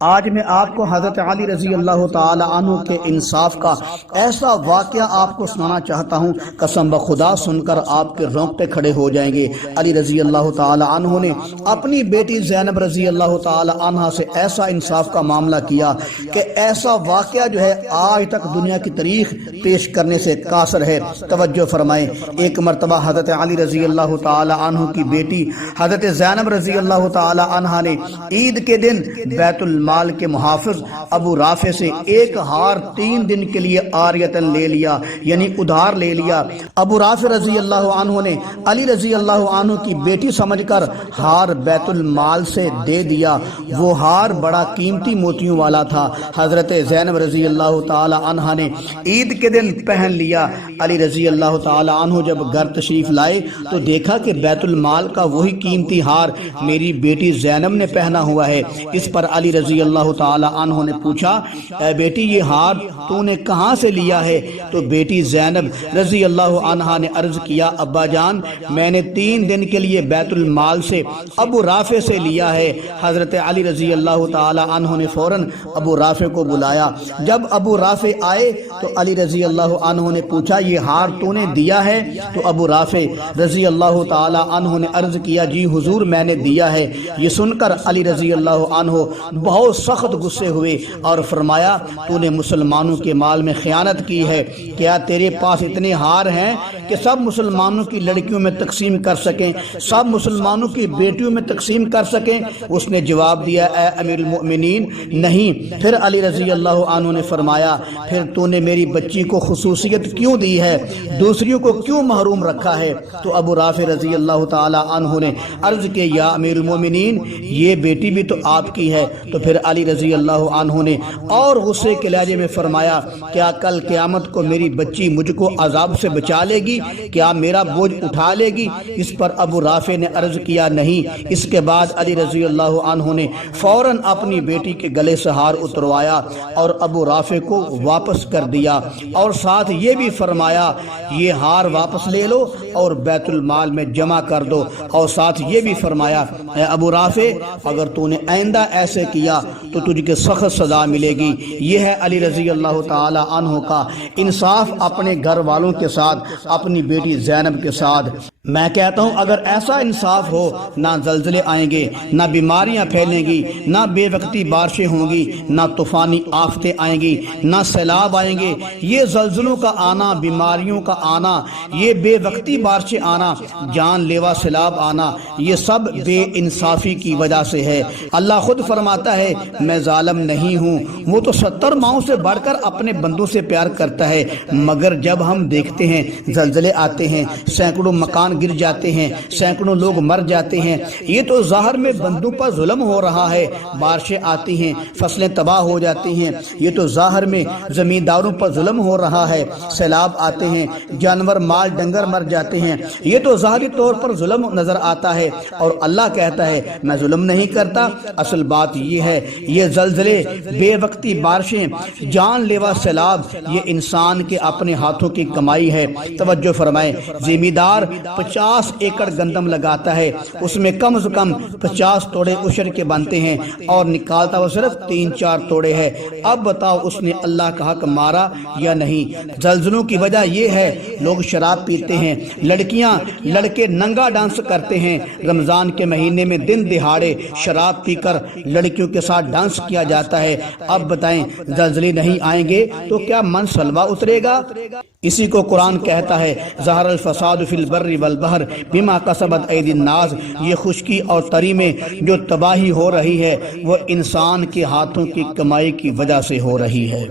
آج میں آپ کو حضرت علی رضی اللہ تعالی عنہ کے انصاف کا ایسا واقعہ آپ کو سنانا چاہتا ہوں، قسم بخدا سن کر آپ کے رونگٹے کھڑے ہو جائیں گے۔ علی رضی اللہ تعالی عنہ نے اپنی بیٹی زینب رضی اللہ تعالی عنہ سے ایسا انصاف کا معاملہ کیا کہ ایسا واقعہ جو ہے آج تک دنیا کی تاریخ پیش کرنے سے قاصر ہے۔ توجہ فرمائیں، ایک مرتبہ حضرت علی رضی اللہ تعالی عنہ کی بیٹی حضرت زینب رضی اللہ تعالی عنہ نے عید کے دن بیت المال کے محافظ ابو رافع سے ایک ہار 3 دن کے لیے عاریتن لے لیا، یعنی ادھار لے لیا۔ ابو رافع رضی اللہ عنہ نے علی رضی اللہ عنہ کی بیٹی سمجھ کر ہار بیت المال سے دے دیا۔ وہ ہار بڑا قیمتی موتیوں والا تھا۔ حضرت زینب رضی اللہ تعالی عنہ نے عید کے دن پہن لیا۔ علی رضی اللہ تعالی عنہ جب گھر تشریف لائے تو دیکھا کہ بیت المال کا وہی قیمتی ہار میری بیٹی زینب نے پہنا ہوا ہے۔ اس پر علی رضی اللہ تعالی عنہ نے پوچھا، اے بیٹی یہ ہار تو نے کہاں سے لیا ہے؟ تو بیٹی زینب رضی اللہ عنہ نے عرض کیا، ابا جان میں نے 3 دن کے لیے بیت المال سے ابو رافع سے لیا ہے۔ حضرت علی رضی اللہ تعالی عنہ نے فوراً ابو رافع کو بلایا۔ جب ابو رافع آئے تو علی رضی اللہ عنہ نے پوچھا، یہ ہار تو نے دیا ہے؟ تو ابو رافع رضی اللہ تعالی عنہ نے عرض کیا، جی حضور میں نے دیا ہے۔ یہ سن کر علی رضی اللہ عنہ بہت سخت غصے ہوئے اور فرمایا، تو نے مسلمانوں کے مال میں خیانت کی ہے۔ کیا تیرے پاس اتنے ہار ہیں کہ سب مسلمانوں کی لڑکیوں میں تقسیم کر سکیں، سب مسلمانوں کی بیٹیوں میں تقسیم کر سکیں؟ اس نے جواب دیا، اے امیر المؤمنین نہیں۔ پھر علی رضی اللہ عنہ نے فرمایا، پھر تو نے میری بچی کو خصوصیت کیوں دی ہے، دوسریوں کو کیوں محروم رکھا ہے؟ تو ابو رافع رضی اللہ تعالی عنہ نے عرض کہ یا امیر المؤمنین یہ بیٹی بھی تو آپ کی ہے۔ تو پھر علی رضی اللہ عنہ نے اور غصے کے لہجے میں فرمایا، کیا کل قیامت کو میری بچی مجھ کو عذاب سے بچا لے گی؟ کیا میرا بوجھ اٹھا لے گی؟ اس پر ابو رافع نے عرض کیا، نہیں۔ اس کے بعد علی رضی اللہ عنہ نے فوراً اپنی بیٹی کے گلے سے ہار اتروایا اور ابو رافع کو واپس کر دیا، اور ساتھ یہ بھی فرمایا یہ ہار واپس لے لو اور بیت المال میں جمع کر دو، اور ساتھ یہ بھی فرمایا، اے ابو رافع اگر تو نے آئندہ ایسے کیا تو تجھ کے سخت سزا ملے گی۔ یہ ہے علی رضی اللہ تعالی عنہ کا انصاف اپنے گھر والوں کے ساتھ، اپنی بیٹی زینب کے ساتھ۔ میں کہتا ہوں اگر ایسا انصاف ہو، نہ زلزلے آئیں گے، نہ بیماریاں پھیلیں گی، نہ بے وقتی بارشیں ہوں گی، نہ طوفانی آفتیں آئیں گی، نہ سیلاب آئیں گے۔ یہ زلزلوں کا آنا، بیماریوں کا آنا، یہ بے وقتی بارشیں آنا، جان لیوا سیلاب آنا، یہ سب بے انصافی کی وجہ سے ہے۔ اللہ خود فرماتا ہے میں ظالم نہیں ہوں۔ وہ تو 70 ماؤں سے بڑھ کر اپنے بندوں سے پیار کرتا ہے، مگر جب ہم دیکھتے ہیں زلزلے آتے ہیں، سینکڑوں مکان گر جاتے ہیں، سینکڑوں لوگ مر جاتے ہیں، یہ تو ظاہر میں بندوں پر ظلم ہو رہا ہے۔ بارشیں آتی ہیں، فصلیں تباہ ہو جاتی ہیں، یہ تو ظاہر میں زمینداروں پر ظلم ہو رہا ہے۔ سیلاب آتے ہیں، جانور مال ڈنگر مر جاتے ہیں، یہ تو ظاہری طور پر ظلم نظر آتا ہے، اور اللہ کہتا ہے میں ظلم نہیں کرتا۔ اصل بات یہ ہے یہ زلزلے، بے وقتی بارشیں، جان لیوا سیلاب، یہ انسان کے اپنے ہاتھوں کی کمائی ہے۔ توجہ فرمائیں، زمیندار 50 ایکڑ گندم لگاتا ہے، اس میں کم از کم 50 توڑے عشر کے بنتے ہیں، اور نکالتا وہ صرف 3-4 توڑے ہے۔ اب بتاؤ اس نے اللہ کا حق مارا یا نہیں؟ زلزلوں کی وجہ یہ ہے لوگ شراب پیتے ہیں، لڑکیاں لڑکے ننگا ڈانس کرتے ہیں۔ رمضان کے مہینے میں دن دہاڑے شراب پی کر لڑکیوں کے ساتھ ڈانس کیا جاتا ہے۔ اب بتائیں زلزلے نہیں آئیں گے تو کیا من سلوا اترے گا؟ اسی کو قرآن کہتا ہے، ظہر الفساد فی البر والبحر بما کسبت ایدی الناس۔ یہ خشکی اور تری میں جو تباہی ہو رہی ہے وہ انسان کے ہاتھوں کی کمائی کی وجہ سے ہو رہی ہے۔